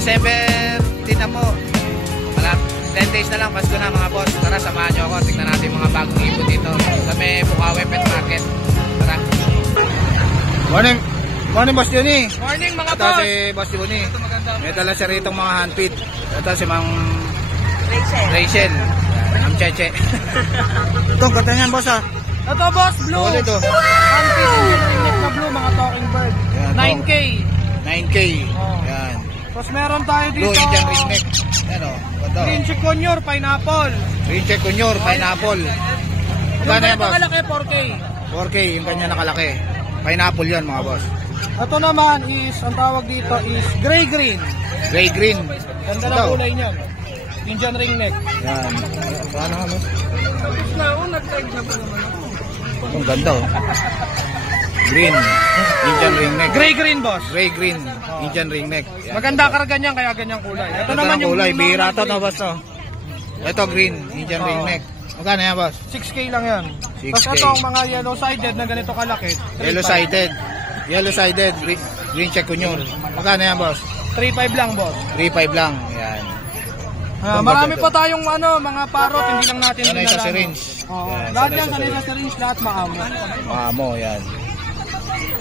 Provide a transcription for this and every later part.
December 10 na po. 10 days na lang, Pasko na mga boss. Tara, samahan nyo ako. Tingnan natin mga bagong ibon dito sa may Bukawi Pet Market. Tara. Morning. Morning, Boss Johnny. Morning mga ito boss. Si Boss Johnny. May dala siya rito mga handpid. Ito si Mang Rachel. Ang Cheche. Ito, ganda niyan, boss ah. Ito boss, blue. Solid oh. Handpid ring na blue, mga talking bird. Yan, 9K. 9K. Oh. Yan. Tapos meron tayo Blue dito. Indian ringneck. Yan o. Ito. Green Chiconure, pineapple. Green Chiconure, pineapple. Yung Magkano yan, boss? nakalaki 4K. 4K, yung kanya nakalaki. Pineapple yan, mga boss. Ito naman is, ang tawag dito is gray green. Gray green. Ganda Ito. na kulay niyan. Indian ring neck. Yan. Paano ano? Tapos na ako, nag-tag na po naman ako. Ang ganda oh. Green. Indian ringneck. Gray green boss. Gray green. Indian ringneck. Yan. Maganda karga niyan, kaya ganyang kulay. Ito Ito naman ang yung kulay. mga Bihira to green. na boss to. Ito green. Indian Oo. ringneck. Magkano yan, boss? 6K lang yan. 6K. Tapos ito ang mga yellow-sided na ganito kalaki. 3.5. Yellow-sided. Yellow-sided. Green Chiconure. Magkano yan, boss? 3.5 lang boss. 3.5 lang. Yan. Marami pa tayong mga parot, hindi lang natin Sanay sa syringe. Oo. Yan, Lahat sanay yan, sa sanay sa syringe, lahat maamo. Amo, yan.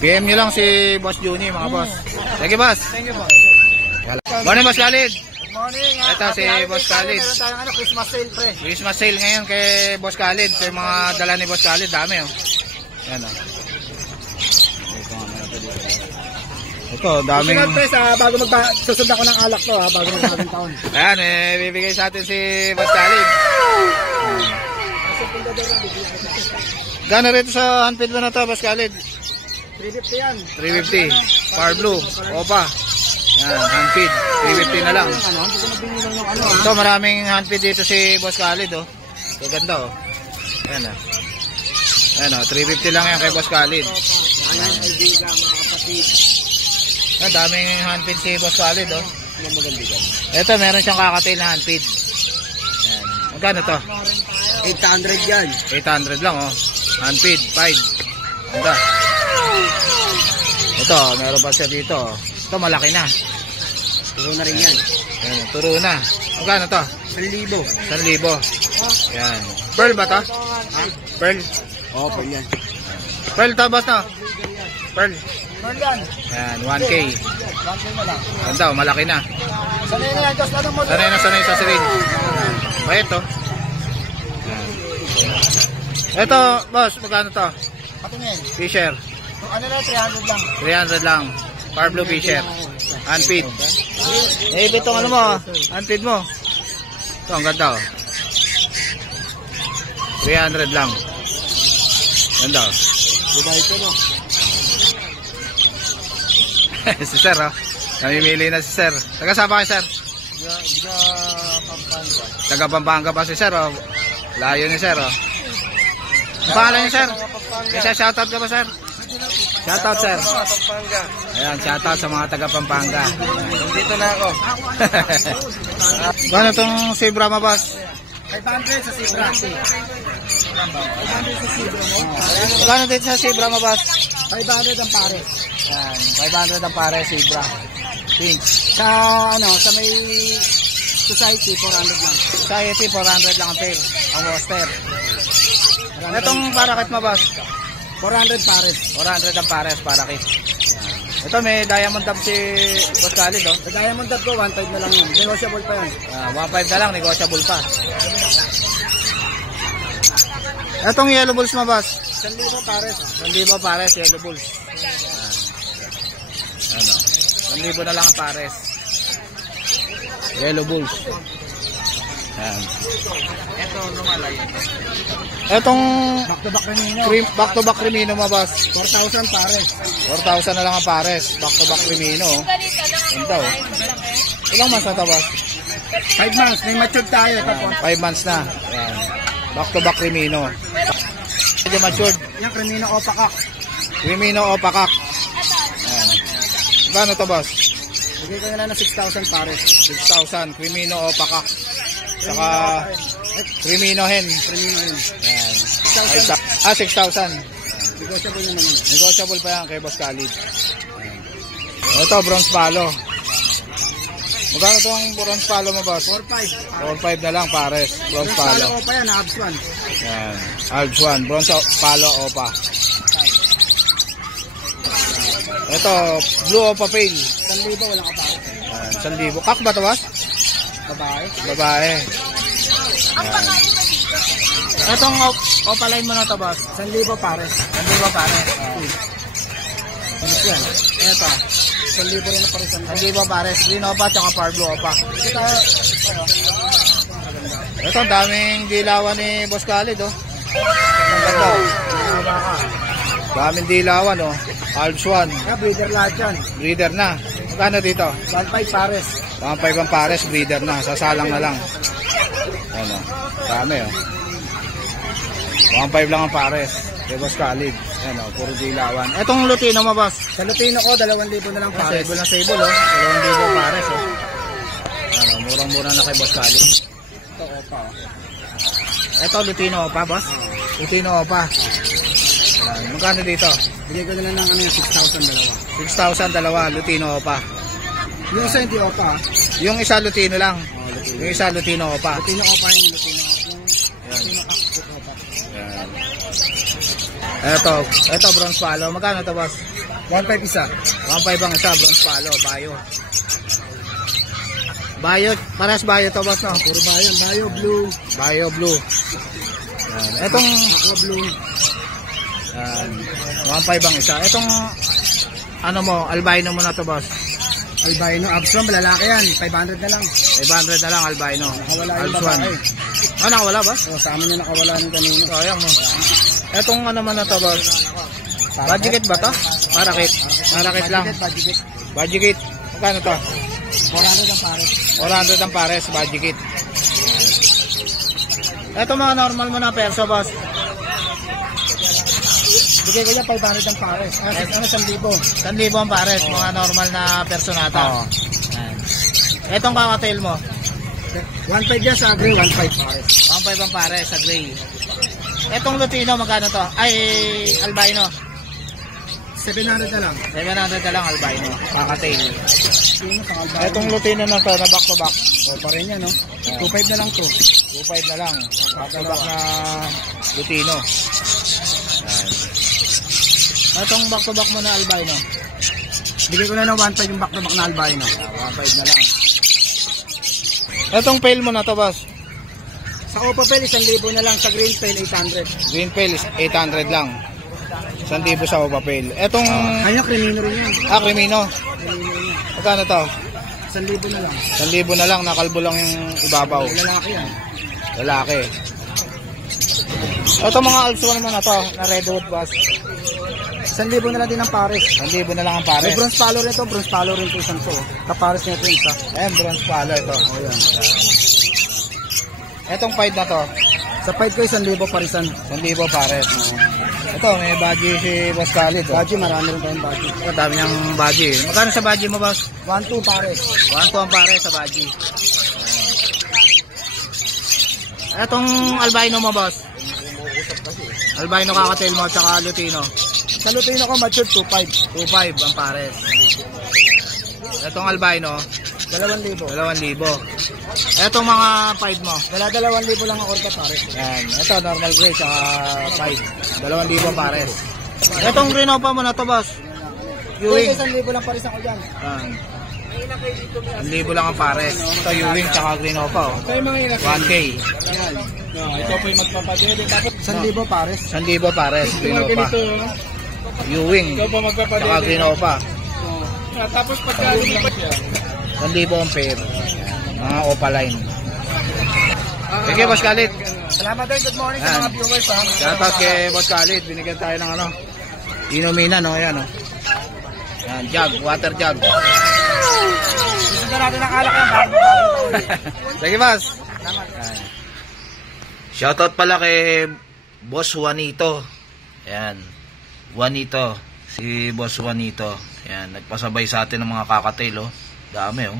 PM nyo lang si Boss Juni, mga boss. Sige, boss. Thank you boss. Morning, Boss Khalid. Good morning. Ito si Boss Khalid. Meron tayong Christmas sale pre. Christmas sale ngayon kay Boss Khalid. Ito yung mga dala ni Boss Khalid. Dami, oh. Yan, oh. Ito, daming... Sunod pre, bago susund ako ng alak to bago magbagong taon. Ayan, bibigay sa atin si Boss Khalid. Gano'n rito sa handpid mo na to, Boss Khalid? 350 yan. 350. Power Blue. Opa. Yan, handpid. 350 na lang. Hindi ko nabinilang yung Ito, maraming handpid dito si Boss Khalid, oh. Gaganda, oh. Ayan, oh. Ayan, oh. 350 lang yan kay Boss Khalid. Ayan, kaibigan, mga kapatid. Ang daming handpid si Boss Khalid, oh. Magagandigan. Ito, meron siyang kakatail na handpid. Ayan. Magkano to? 800 yan. 800 lang, oh. Handpid, 5. Ganda. Ito, meron pa siya dito, oh. Ito, malaki na. Turo na rin yan. Ayan, turo na. Magkano to? 1,000. 1,000. Ayan. Pearl ba to? Ha? Pearl? Oo, po yan. Pearl to, boss, no? Pearl. Pearl yan. Ayan, 1K. 1K na lang. Ganda, oh, malaki na. Sanay na yan, just ano mo. Sanay na sanay sa syringe. Bayet to. Ito, boss, magkano to? Patingin. Fisher. Ano na, 300 lang. 300 lang. Power Blue Fisher. Handpid. Eh, itong ano mo, handpid mo. Ito, ang ganda, oh. 300 lang. Ganda, oh. Dubai ko, no? Si Sir, oh. Namimili na si Sir. Taga saan ba kayo, Sir? Diga Pampanga. Taga Pampanga pa si Sir, oh. Layo ni Sir, oh. Ang pangalan ni Sir? Kasi shoutout ka ba, Sir? Shoutout, Sir. Pampanga. Ayan, shoutout sa mga taga Pampanga. Dito na ako. Gano'n itong si Brahma, boss? 500 sa Sibra. Gano'n din sa si Brahma, boss? 500 ang pares. Ayan, 500 ang pare, si Bra. Pink. Sa sa may society 400 lang. Society, 400 lang ang pair. Ang roster. Itong parakit mo, boss? 400 pares. 400 ang pares, parakit. Ito, may diamond dab si Boss Khalid, oh. Sa Diamond Dab ko 1.5 na lang yun. Negotiable pa yan. 1.5 na lang, negotiable pa. Itong yellow bulls mo, boss? 1,000 pares. 1,000 pares, yellow bulls. Ano? 1,000 na lang ang pares. Yellow bulls. Ayan. Ito lumalay. Etong Back to back Remino. back to back Crimino mo, boss? 4,000 pares. 4,000 na lang ang pares. Back to back Crimino. Ito. Ilang months na ito, boss? 5 months. May matured tayo. 5 months na. Ayan. Back to back Crimino. Medyo matured. Yung Remino Opakak. Crimino o pakak. Ayan. Gano to, boss? Bigay ko na ng 6,000 pares. 6,000. Crimino o pakak. Saka Crimino hen. Remino yun. Ayan. 6,000. 6,000. Negotiable na naman. Negotiable pa yan kay Boss Khalid. Ito, bronze palo. Magkano itong bronze palo mo, boss? 4-5. 4-5 na lang, pares. Bronze palo. Palo pa yan, Abs 1. Yan. Alps 1. Bronze palo, opa. Ito, blue opa pale. 1,000, walang kapares. Yan, 1,000. Kak ba ito, boss? Babae. Babae. Yan. Itong opaline mo na ito, boss? 1,000 pares. 1,000 pares. Ano yan? Ito. 1,000 rin na pares. 1,000 pares. Green opa, tsaka par blue opa. Ito tayo. Ito, daming dilawan ni Boss Khalid, oh. Ang ganda. Daming dilawan, oh. Alps 1. Breeder lahat yan. Breeder na. Magkano dito? 1,500 pares. 1,500 ang pares, breeder na. Sasalang na lang. Ano, dami, oh. 1,500 lang ang pares. Kay Boss Khalid. Ano, puro dilawan. Etong Lutino mo, boss? Sa Lutino ko, 2,000 na lang pares. Sable na sable, oh. 2,000 pares, oh. Ano, murang-mura na kay Boss Khalid. Ito, opa. Ito, Lutino opa, boss? Lutino opa. Yan. Magkano dito? Bigay ko na lang ng 6,000 dalawa. 6,000 dalawa, Lutino opa. Yung isa hindi opa. Yung isa Lutino lang. Lutino. Yung isa Lutino opa. Lutino opa yung Lutino. Yan. Lutino opa. Yan. Ito bronze palo. Magkano ito, boss? 1,500 isa. 1,500 ang isa, bronze palo, bayo. Bayo, paras bayo to, boss, no? Puro bayan. Bayo blue. Bayo blue. Yan. Etong Aqua blue. yan, 1,500 ang isa. Etong ano mo, albino mo na to, boss? Albino. Abs 1, malalaki yan. 500 na lang. 500 na lang albino. Nakawala yung Alps babae. 1. Ah, nakawala, boss? O, sa amin yung nakawala ng kanino. Sayang, no? Etong ano man na to, boss? Budget ba to? Parakit. Parakit lang. Budget. Budget. Magkano to? 400 ang pares. 400 ang pares, budget. Eto mga normal mo na perso, boss. Bigay ko yan 500 ang pares. Ano 1,000? 1,000 ang pares, mga normal na personata. Oo. Yan. Etong kakatail mo, 1,500 yan sa gray, 1,500 pares. 1,500 ang pares sa gray. Etong Lutino, magkano to? Ay, albino. 700 na lang. 700 na lang albino, kakatail. Sino sa albino? Etong Lutino na to, na back to back. O, pa rin yan, no? 2,500 na lang to. 2,500 na lang. Back to back na Lutino. Yan. Etong back to back mo na albino. Bigay ko na ng 1,500 yung back-to-back na albino. 1,500 na lang. Etong pail mo na to, boss. Sa Opa Pel, 1,000 na lang. Sa Green Pel, 800. Green pail is 800 lang. 1,000 sa Opapel. Etong Kaya, Crimino rin yan. Crimino. Magkano to? 1,000 na lang. 1,000 na lang, nakalbo lang yung ibabaw. Lalaki yan. Lalaki. Ito mga Alps 1 mo na to, na redwood, boss. 1,000 na lang din ang pares. 1,000 na lang ang May pares. bronze palo rin to. Bronze palo rin to isang to. Kapares nito yung isa. Ayan, bronze palo ito. O, yan. Etong fight na to, Sa 5 ko, 1,000 parisan. 1,000 pares. Ito, may badge si Boss Khalid. Baji, marami rin tayong baji. Ito, dami niyang badge. Magkano sa badge mo, boss? 1,200 pares. 1,2 ang pares sa badge. Etong albino mo, boss? Albino kakatail mo, tsaka Lutino. Sa Lutino ko, matured 2,500. 2,500 ang pares. Etong albino, 2,000. 2,000. Etong mga 5 mo. 2,000 lang ang orca pares. Yan. Ito, normal gray, tsaka 5. 2,000 pares. Etong green opa mo na to, boss. Ewing. Ewing. 1,000 lang parisan ko dyan. Yan. 1,000 lang ang pares. Ito, Ewing, tsaka green opa. Oh. Ito yung mga inak. 1K. Yan. Ito po yung magpapadede. Tapos 1,000 pares. 1,000 pares, green opa. Ewing, Ito po magpapadede. tsaka green opa. Tapos pagka lumipat siya. 1,000 ang pair. Mga opaline. Sige, Boss Khalid. Salamat din. Good morning sa Yan. mga viewers. Shoutout kay Boss Khalid. Binigyan tayo ng ano, inuminan, no? Ayan, no? Yan, jug, water jug. Sundan natin ang alak yan. Sige, boss. Salamat. Shoutout pala kay Boss Juanito. Ayan, Juanito. Si Boss Juanito. Ayan, nagpasabay sa atin ng mga kakatail, oh. Dami, oh.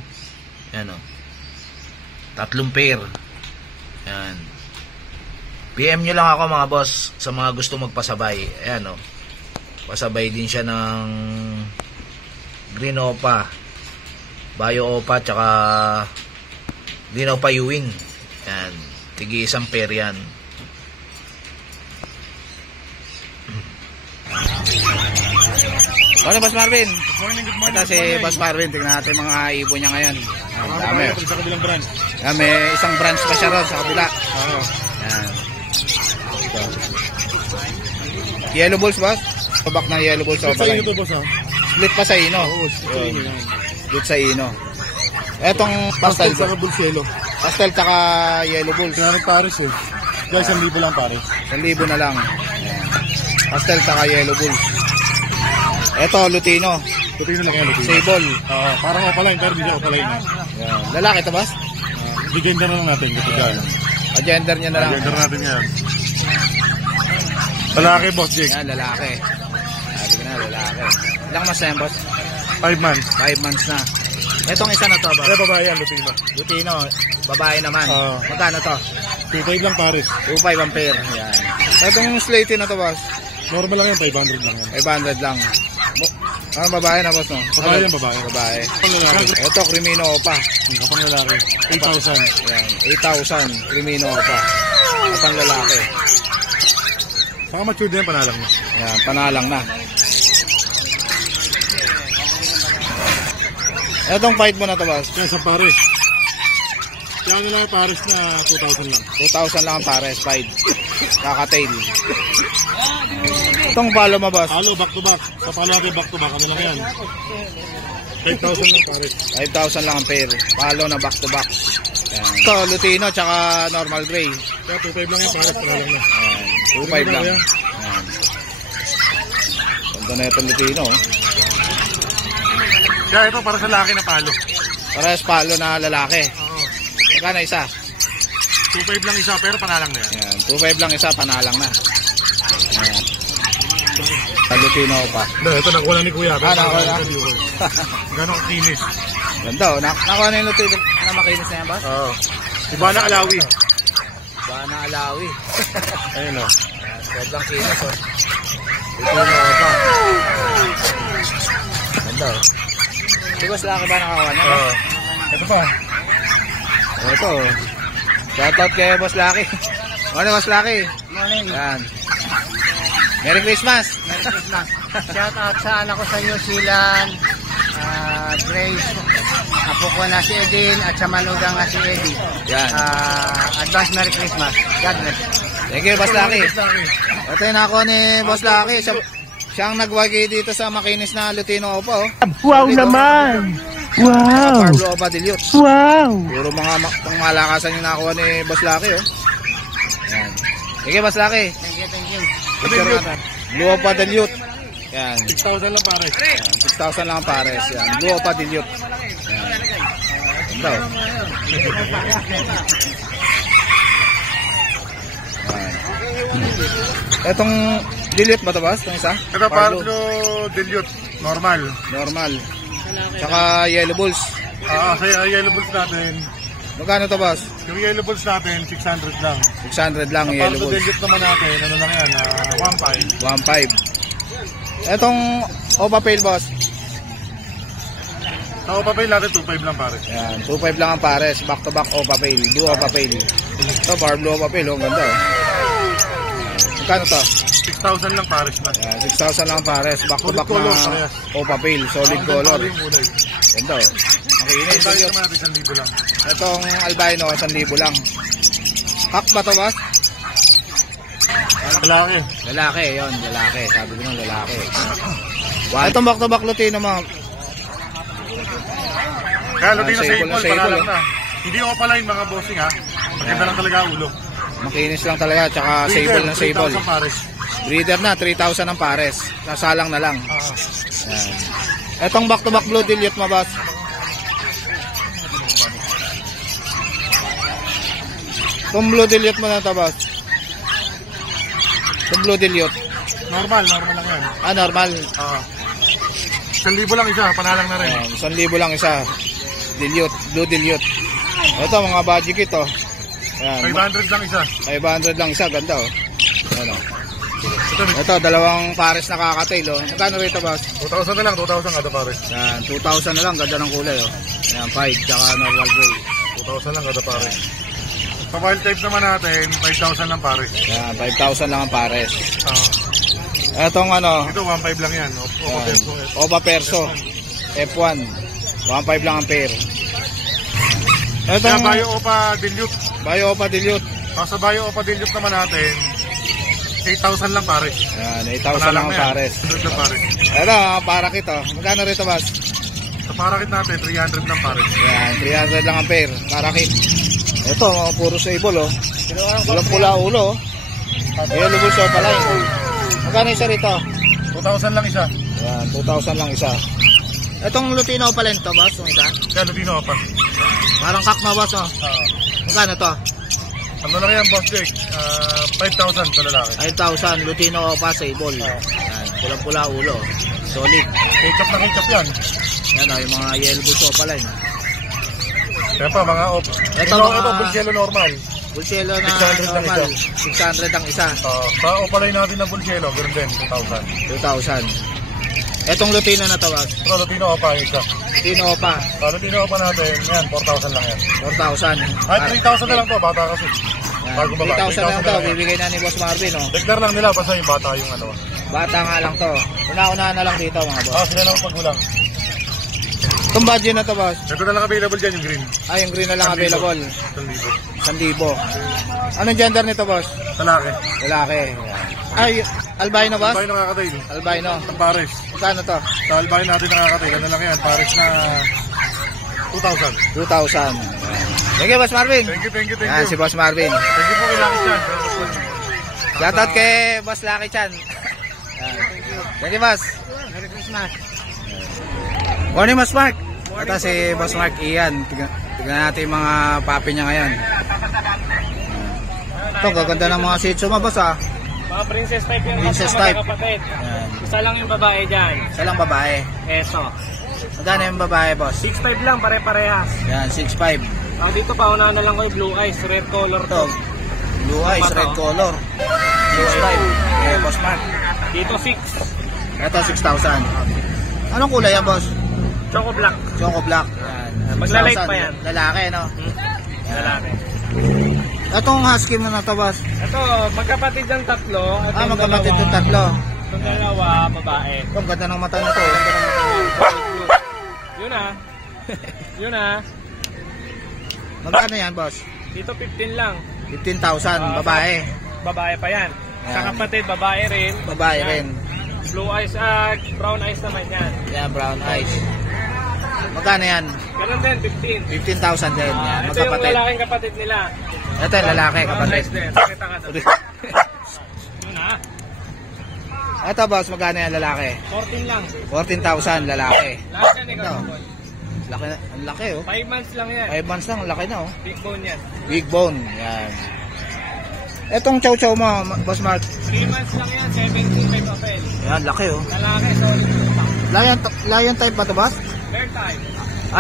Ayan, oh. 3 pair. Ayan. PM nyo lang ako, mga boss, sa mga gusto magpasabay. Ayan, oh. Pasabay din siya ng green opa, Bayo Opa tsaka Linaw Payuwing. Yan, tigi isang pair yan. Ano, Boss Marvin? Good morning, good morning. Ito si Boss Marvin, tingnan natin mga ibon niya ngayon. Ang dami. Sa kabilang branch. Yan, may isang branch pa siya ron sa kabila. Oo. Yan. Ito. Yellow balls, boss? Pabak ng yellow balls sa Sa balay. inyo to, boss, ha? Split pa sa ino. Oo, sa inyo yan. Split sa ino. Etong pastel, Sa bulselo. pastel tsaka yellow balls. Kaya nagpares eh. Guys, 1,000 lang pares. 1,000 na lang. Ayan. Pastel tsaka yellow balls. Eto, Lutino. Puti na lang yan. Sable. Oo, parang opaline, pero hindi siya opaline ha. Ayan. Lalaki to, boss? Gender na lang natin. Kapag gano'n. Gender niya na lang. Gender natin yan. Lalaki, boss Jake. Ayan, lalaki. Sabi ko na, lalaki. Ilang mas na yan, boss? 5 months. 5 months na. Etong isa na to, boss? Kaya babae yan, Lutino. Lutino, babae naman. Oo. Magkano to? 2.5 lang pares. 2.5 ang pair. Ayan. Etong slate na to, boss? Normal lang yan, 500 lang yan. 500 lang. Ano, babae na, boss, no? Babae yan, babae. Babae. Kapang lalaki. Ito, Crimino Opa. Kapang lalaki. 8,000. Ayan, 8,000. Crimino Opa. Kapang lalaki. Saka matured na yan, panalang na. Ayan, panalang na. Etong fight mo na to, boss? Kaya sa pares. Kaya nila pares na 2,000 lang. 2,000 lang ang pares, fight. Kakatail. Itong palo mo, boss? Halo, back to back. Sa palo natin back to back, ano lang yan? 5,000 lang pares. 5,000 lang ang pair. Palo na back to back. Ayan. Ito, Lutino, tsaka normal gray. Kaya 2,500 lang yan, pares, panalang na. Ayan, 2.5 lang. Ayan. Ganda na itong Lutino. Oh. Kaya ito para sa laki na palo. Parehas palo na lalaki. Oo. Magkano isa? 2,500 lang isa, pero panalang na yan. Ayan, 2.5 lang isa, panalang na. Ayan. Lutino pa. Ito nakuha lang ni Kuya. Nakuha na. Gano'ng kinis. Ganda, oh. Nakuha na yung Lutino na makinis na yan, boss? Oo. Iba na alawi. Ba na alawi. Ayun o. Ayan, sobrang kinis, oh. Lutino pa. Ganda, oh. Si Boss Lucky ba nakakuha niya? Oo. Ito pa. Ito, oh. Shoutout kay Boss Lucky. Ano, Boss Lucky? Morning. Yan. Merry Christmas! Merry Christmas. Shout out sa anak ko sa New Zealand, Grace, apo ko na si Edin, at sa manugang na si Eddie. Yan. Advance Merry Christmas. God bless. Thank you, Boss Lucky. Ito yung nakuha ni Boss Lucky. Siyang nagwagi dito sa makinis na Lutino Opa, oh. Wow naman! Wow! Pablo Opa Dilute. Wow! Puro mga malakasan yung nakuha ni Boss Lucky, oh. Yan. Thank you, Boss Lucky. Thank you, thank you. Picture natin. Blue Opa Dilute. Yan. 6,000 lang pares. Yan. 6,000 lang ang pares. Yan. Blue Opa Dilute. Yan. Ganda, oh. Yan. Etong dilute ba ito, boss? Itong isa? Ito Pablo Dilute. Normal. Normal. Tsaka yellow balls. Sa yellow balls natin. Magkano ito, boss? Yung yellow balls natin, 600 lang. 600 lang yung yellow Pablo balls. Dilute naman natin, ano lang yan, 1.5. Etong Opa Pale, boss? 1.5. Sa Opa Pay natin, 2.5 lang pares. Yan, 2.5 lang ang pares. Back to back Opa Pale. Blue Opa Pale. Ito, bar blue Opa Pale. Oh, ang ganda, oh. Magkano to? 6,000 lang pares na. Yan, 6,000 lang ang pares. Back to Solid back color, na parehas. Opa Pale. Solid color. Yung ulay. Ganda, oh. Makinis. Ang tayo naman natin, 1,000 lang. Itong albino, 1,000 lang. Hack ba to, boss? Lalaki. Lalaki, yon, lalaki. Sabi ko ng lalaki. Itong back to back Lutino, mga Kaya Lutino Sable na Sable, sable, panalang oh. na. Hindi opaline mga bossing ha. Maganda lang talaga ulo. makinis lang talaga. Tsaka sable na sable. 3,000 pares. Breeder na, 3,000 ang pares. Nasalang na lang. Ah. Yan. Etong back to back blue dilute mo, boss? Itong blue dilute mo na ito, boss? Itong blue dilute. Normal lang yan. Ah, normal. 1,000 lang isa, panalang na rin. Ayan, 1,000 lang isa. Dilute, blue dilute. Ito, mga budgie kit, oh. Ayan, 500 lang isa. 500 lang isa. Ganda, oh. Ayan, oh. Ito, dalawang pares na kakatail, oh. Magkano rito, boss? 2,000 na lang, 2,000 kada pares. Yan, 2,000 na lang. Ganda ng kulay, oh. Ayan, 5, tsaka normal gray. 2,000 lang kada pare. Sa wild type naman natin, 5,000 lang pare. Ayan, 5,000 lang ang pares. Ah. Etong ano, Ito 1,500 lang yan. Opa Perso F1, 1,500 lang ang pair. Kaya Etong Bayo Opa Dilute. Bayo Opa Dilute. Sa Bayo Opa Dilute naman natin, 8,000 lang pare. Ayan, 8,000 lang ang pares. 100 lang pare. Ito, parakit oh. Magkano rito, boss? Sa parakit natin, 300 lang pare. Ayan, 300 lang ang pair, parakit. Ito, mga puro sable oh. Walang pula ulo oh. Yellow bull sopa line. Magkano isa rito? 2,000 lang isa. Ayan, 2,000 lang isa. Itong Lutino pala ito, boss, yung isa. Kaya Lutino Opa. Parang kakma, boss oh. Magkano to? Ano lang yan, Boss Jake? 5,000 sa lalaki. 5,000, Lutino pa sable. Ayan, pulang-pula ulo. Solid. Ketchup na ketchup yan. Yan oh, yung mga yellow bull sopa line. Kaya pa, mga op. Ito, Ito, mga- Bulcielo normal. Bulcielo na 600 lang normal. isa. 600 ang isa. Sa opalay natin na Bulcielo, ganoon din, 2,000. 2,000. Etong Lutino na to, boss. Pero Lutino Opa, isa. Lutino pa. Sa Lutino Opa natin, yan, 4,000 lang yan. 4,000. Ay, 3,000 na lang to, bata kasi. Bago ba? 3,000 lang to. Bibigay na ni Boss Marvin, oh. Declare lang nila, basta yung bata yung ano. Bata nga lang to. Una-una na lang dito, mga boss. Sila lang paggulang. Itong budget na to, boss. Ito na lang available dyan, yung green. Yung green na lang available. 1,000. Anong gender nito, boss? Lalaki. Lalaki. Ay, albino, boss? Albino nakakatail. Albino. Ang pares. Magkano to? Sa albino natin nakakatail. Ano lang yan, pares na 2,000. 2,000. Thank you, Boss Marvin. Thank you. Yan, si Boss Marvin. Thank you po kay Lucky Chan. Shoutout kay Boss Lucky Chan. Thank you, Boss. Merry Christmas. Morning, Boss Mark. Ito si Boss Mark Ian. Tignan natin yung mga papi niya ngayon. Ito, gaganda ng mga shih tzu mo, boss, ah. Mga princess type yung Princess mga type. kapatid. Yan. Isa lang yung babae dyan. Isa lang babae. Eto. Magkano yung babae, boss? 6'5 lang, pare-parehas. Yan, 6'5". Ang dito pa, una na lang ko yung blue eyes, red color Ito, to. blue eyes, red color. 6'5". Okay, Boss Mark. Dito 6. Ito, 6,000. Anong kulay yan, boss? Choco black. Choco black. Yan. Magla-light 6,000. pa yan. Lalaki, no? Lalaki. Itong husky mo na to, boss. Ito, magkapatid ang tatlo. Magkapatid yung tatlo. Itong dalawa, babae. Ito, ang ganda ng mata na to. Yun ah. Yun ah. Magkano yan, boss? Dito 15 lang. 15,000, babae. Babae pa yan. Sa Yan. kapatid, babae rin. Babae Yan. rin. Blue eyes, brown eyes naman yan. Yan, brown eyes. Magkano yan? Ganun din, 15. 15,000 din. Yan, Ito yung magkapatid. lalaking kapatid nila. Ito yung lalaki, Brown kapatid. eyes din. Sakita ka doon. Yun ah. Ito, boss, magkano yan lalaki? 14 lang. 14,000 lalaki. Lahat yan Ito. ikaw. Laki, ang laki, oh. 5 months lang yan. 5 months lang, ang laki na, oh. Big bone yan. Big bone. Yan. Etong chow-chow mo, Boss Mark. 3 months lang yan. 17 may papel. Yan, laki, oh. Lalaki, solid. Lion type ba ito, boss? Bear type.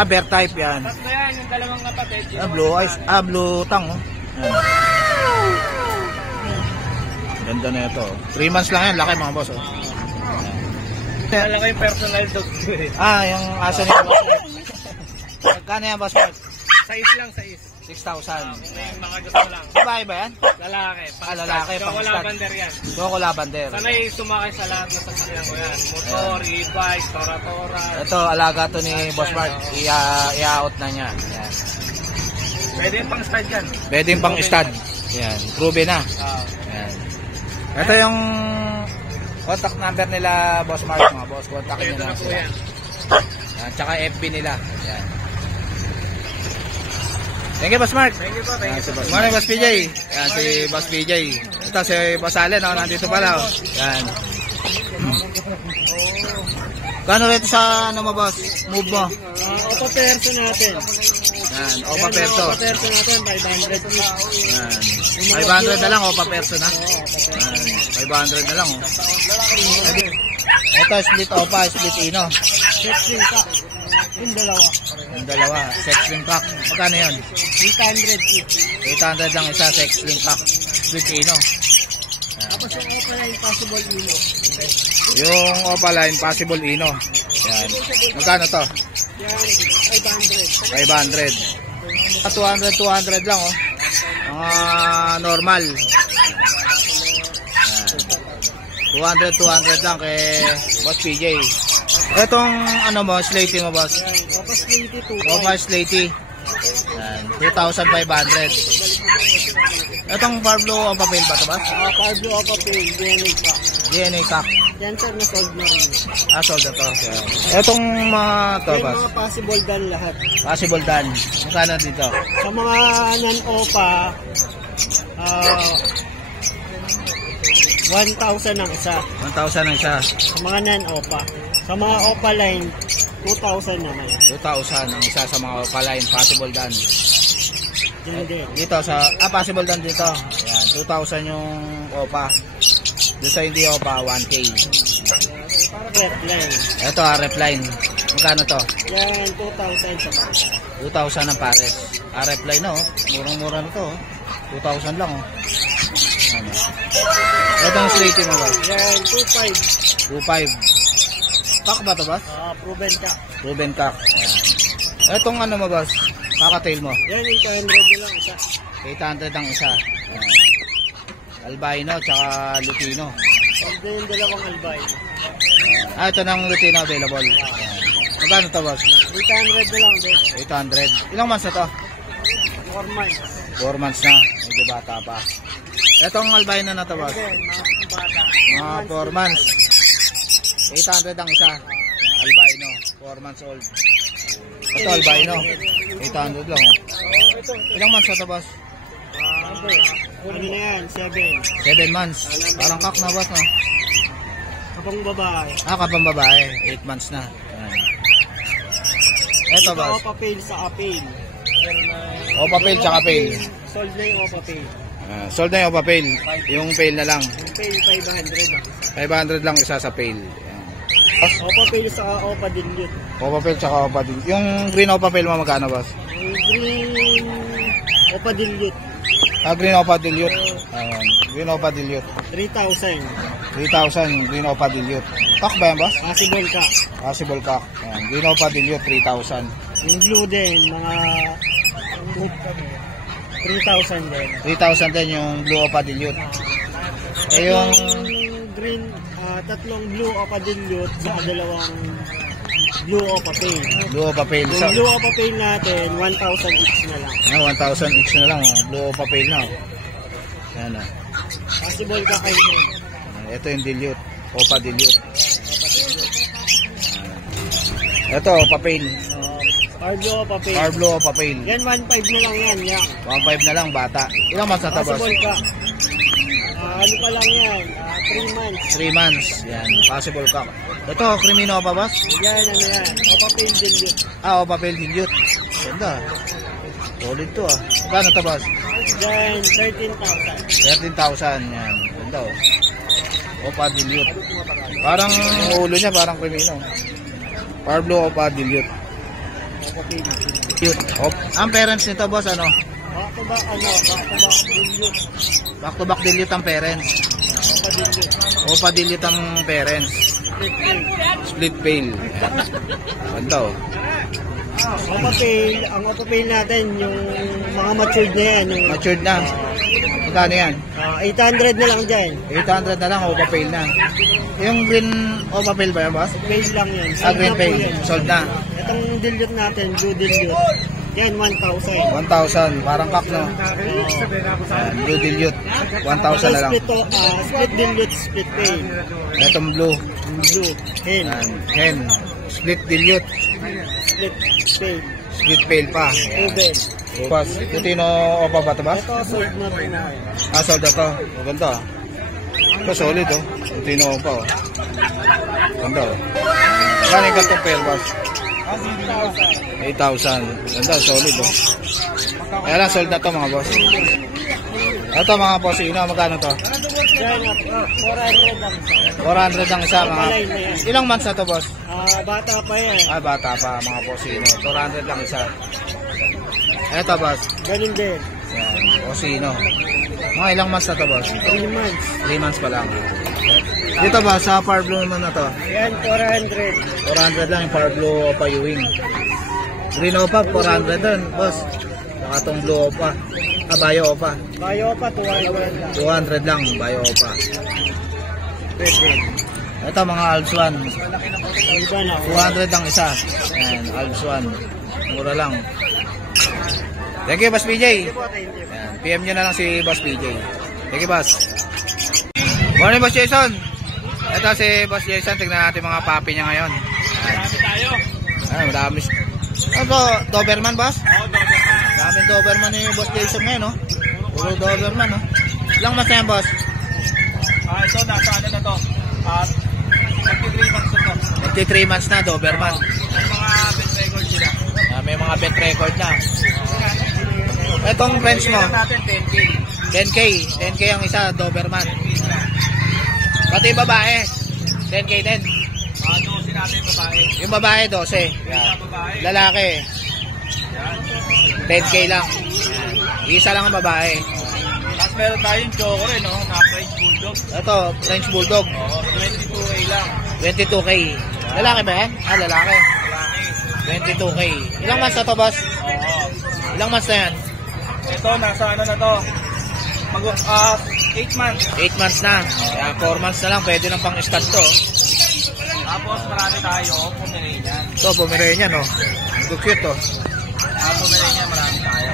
Bear type, yan. Tatlo yan, yung dalawang kapatid. Blue eyes, blue tang, oh. Yan. Ganda na ito. 3 months lang yan, laki mga boss, oh. Malaki yung personal dog. Yung aso niya, boss. Magkano yan, Boss Mark? Size lang, size. 6,000. May mga gusto lang. Babae ba yan? Lalaki. Lalaki, Choco pang-stud. lavender yan. Choco lavender. Sanay sumakay sa lahat ng sasakyan ko yan. Motor, e-bike, tora-tora. Ito, alaga to ni Boss Mark. I-out na niya. Yan. Pwede yung pang stud yan. Pwede yung pang stud. Yan. Proven na. Yan. Ito yung contact number nila, Boss Mark. Mga boss, kontakin nyo Ito na lang po sila. yan. Yan. Tsaka FB nila. Yan. Thank you, Boss Mark. Thank you po, thank you po. Morning, Boss PJ. Yan, si Boss PJ. Ito, si Boss Allen, oh, nandito pala. Oh. Yan. Kano rito sa, ano mo, boss? Move mo? Opa perso natin. Yan, Opa Perso. Opa perso natin, 500 each. Yan. 500 na lang, Opa Perso na. Yan, 500 na lang, oh. Ito, split Opa, split Ino. Sexing ka. Yung dalawa. Yung dalawa, sex link cock. Magkano yun? 800 each. 800 lang isa, sex link cock. Split Ino. Tapos yung opa na impossible ino. Yung Opaline, possible Ino. Yan. Magkano to? Yan, ay 500. 200 lang oh. Mga normal. 200 lang kay Boss PJ. Etong ano mo, slaty mo boss? Opa slaty. 2,500. Etong Pablo ang papel ba ito boss? Pablo o papel, DNA pa. DNA pack. Yan sir, na-sold na rin. Sold na to. Etong mga to May boss? mga possible dan lahat. Possible dan. Magkano dito? Sa mga non-OPA, 1,000 ang isa. 1,000 ang isa. Sa mga non-OPA. Sa mga OPA line, 2,000 naman. 2,000 ang isa sa mga opaline. Possible dan. Hindi. Dito sa possible dan dito. Ayan, 2,000 yung opa. Doon sa hindi opa, 1K. Para red line. Ito rep line. Magkano to? Yan, 2,000 sa mga. 2,000 ang pares. Rep line na oh. Murang-mura na to oh. 2,000 lang oh. Ano? Itong slaty mo ba? Yan, 2,500. 2,500. Kak ba to boss? Proven ka. Ruben kak. Itong ano mo boss? Kakatail mo? Yan, 800 na lang isa. 800 ang isa. Ayan. Albino tsaka Lutino. Pagda yung dalawang albay. Ito ng Lutino available. Magkano to boss? 800 na lang din. 800. Ilang months na to? 4 months. 4 months na. Medyo bata pa. Itong albino na to boss? Then, mga bata. Mga 4 months. 800 ang isa. Albino. 4 months old. Ito albino. 800 lang oh. Ilang months na to boss? Ano na yan? 7. 7 months. Parang kak na boss no? Kapang babae. Kapang babae. 8 months na. Ayan. Ito boss? Opa pail sa apil. Opa pail tsaka pail. Sold na yung opa pail. Sold na yung opa pail. Yung pail na lang. Yung pail 500. 500 lang isa sa pail. Opa pail sa opa dilute. Opa pail tsaka opa dilute. Yung green opa pail mo magkano boss? Yung green opa dilute. Green opa dilute. Ayan. Green opa dilute. 3,000. 3,000 green opa dilute. Kak ba yan boss? Possible ka. Possible kak. Ayan. Green opa dilute 3,000. Yung blue din, mga 3,000 din. 3,000 din yung blue opa dilute. Yung green, tatlong blue opa dilute sa dalawang blue opa pail. blue opa pail. Yung blue opa pail natin, 1,000 each na lang. 1,000 each na lang. Blue opa pail na. Ayan o. Possible ka kayo din. Ito yung dilute. Opa dilute. Ito opa pail. Our blue opa pail. Our blue opa pail. Yan, 1,500 na lang yan. Yan. 1,500 na lang bata. Ilang months na tabas? Possible ka. Ano pa lang yan? 3 months. 3 months. Yan. Possible ka. Ito, Crimino pa boss? Yan, ano yan? Opa pail dilute. Opa pail dilute. Ganda. Solid to ah. Magkano to boss? Yan, 13,000. 13,000. Yan. Ganda oh. Opa dilute. Parang ulo niya, parang Crimino. Power blue opa dilute. Opa pail dilute. Cute. Ang parents nito boss ano? Back to back dilute. Back to back dilute ang parents. Opa dilute. Opa dilute ang parents. Split pail. Split pail. Ganda oh. Opa pail, ang opa pail natin, yung mga matured na yan. Yung, Matured na. Magkano yan? 800 na lang dyan. 800 na lang, opa pail na. Yung green opa pail ba yan boss? Pail lang yan. Green pail. Sold na. Itong dilute natin, blue dilute. Yan, 1,000. 1,000. Parang kak no? Blue dilute. 1,000 na lang. Split dilute, split pail. Itong blue. Blue, hen. Hen. Split dilute. Split pail. Split pail pa. Uben. Boss, Lutino opa ba ito ba? Ito, sold na po na. Sold na to. Maganda oh. Ito solid oh. Lutino opa oh. Ganda oh. Magkano yung gantong pair boss? 8,000. Ganda, solid oh. Kaya lang sold na to mga boss. Ito mga boss, magkano to? Yan, 400 lang. 400 ang isa mga. Ilang months na to boss? Bata pa yan. Bata pa mga boss. 400 lang isa. Eto boss. Ganun din. Yan, Osino. Mga ilang months na to boss? 3 months. 3 months pa lang. Dito ba sa Power Blue naman na to? Yan, 400. 400 lang yung Power Blue pa Ewing. Green Opa, 400 din, boss. Saka itong Blue Opa. Bayo Opa. Bayo pa, 200 lang. 200 lang, Bayo Opa. Ito mga Alps 1. Iba na. 200 lang isa. Ayan, Alps 1. Mura lang. Thank you, Boss PJ. Ayan, PM nyo na lang si Boss PJ. Thank you, Boss. Morning, Boss Jason. Ito si Boss Jason. Tignan natin mga papi niya ngayon. Ayan, madami. Ito, Doberman, Boss? Oo, Doberman. Daming Doberman ni Boss Jason ngayon, no? Puro Doberman, no? Ilang mas na yan, Boss? Ito, nasa ano na to? 23 months na to. 23 months na, Doberman. May mga best record sila. May mga bet record na. Itong French mo, Bigyan natin 10K. 10K. 10K ang isa, Doberman. Pati babae, 10K din. 12 natin babae. Yung babae, 12. Sa babae. Lalaki, 10K lang. Isa lang ang babae. Tapos meron tayong choco rin, no? Na French Bulldog. Ito, French Bulldog, Oo, 22K lang. 22K. Lalaki ba yan? Lalaki. Malaki. 22K. Ilang months na to, boss? Oo. Ilang months na yan? Ito, nasa ano na to? 8 months. 8 months na. Kaya 4 months na lang, pwede nang pang-stud to. Tapos marami tayo, Pomeranian. Ito, Pomeranian, no? Good cute, to. Pomeranian, marami tayo.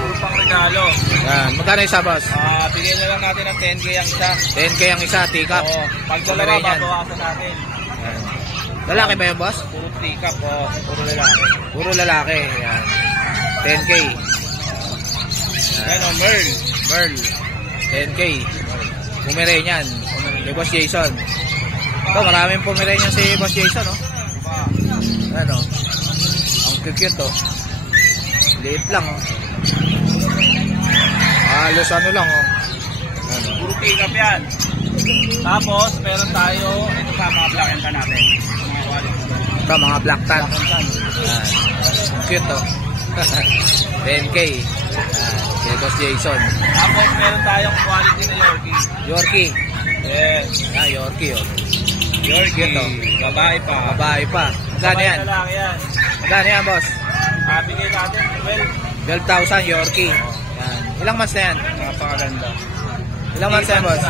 Puro pang regalo. Yan. Magkano isa, boss? Bigyan na lang natin ng 10K ang isa. 10K ang isa, teacup. Oo. Pag dalawa, Pomeranian. babawasan natin. Yan. Lalaki ba yun, boss? Puro teacup, puro lalaki. Puro lalaki. Yan. 10K. Yan o, Merl. Merl. 10K. Pomeranian. Ni Boss Jason. Ito, maraming Pomeranian si Boss Jason, no? Ano? Ang cute, to. Liit lang, oh. Halos ano lang, oh. Ano? Puro teacup yan. Tapos, meron tayo, ito pa, mga black and tan natin. Mga quality. Ito, mga black tan. Black and tan. Yan. Cute, to. 10K. Yan. Si Boss Jason. Tapos, meron tayong quality na Yorkie. Yorkie. Yes. Yan, Yorkie, oh. Yorkie. Ito. Babae pa. Babae pa. Magkano yan? Lalaki yan. Magkano yan, boss? Bigay natin, 12,000 Yorkie. Yan. Ilang months na yan? napakaganda. Ilang months na yan, boss?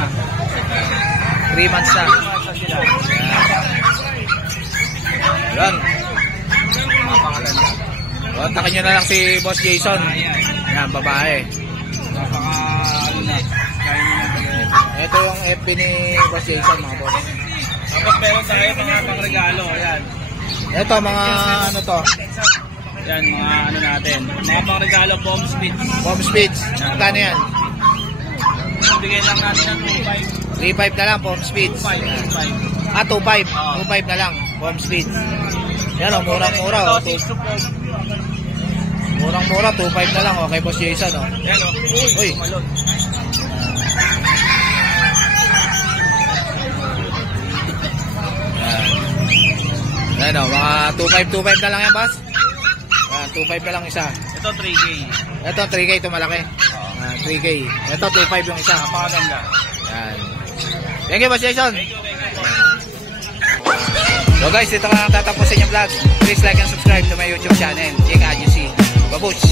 3 months na. Masa sila. Yan. Napakaganda. Kontakin nyo na lang si Boss Jason. Yan, babae. Napaka, ano na, kaya nyo na talaga. Ito yung FB ni Boss Jason, mga boss. Tapos meron tayo mga pang-regalo, ayan. Ito, mga ano to? Yan, mga ano natin. Mga pang-regalo, bomb speed. Bomb speeds. Magkano yan? Bigyan lang natin ng 3.5 na lang, bomb speeds. 2.5. 2.5. 2.5. 2.5 na lang, bomb speeds. Yan o, murang-mura o. Ito, taste to bomb. Murang-mura, 2.5 na lang o. Kay Boss Jason o. Yan o. Uy. Malot. Yan o, mga 2.5 na lang yan, boss. 2.5 na lang isa. Ito, 3K. Ito, 3K ito malaki. 3K. Ito, 2.5 yung isa. Napakaganda. Yan. Thank you, Boss Jason. Thank you. So guys, dito ka lang tatapusin yung vlog. Please like and subscribe to my YouTube channel, Jake Adjusi. Babush!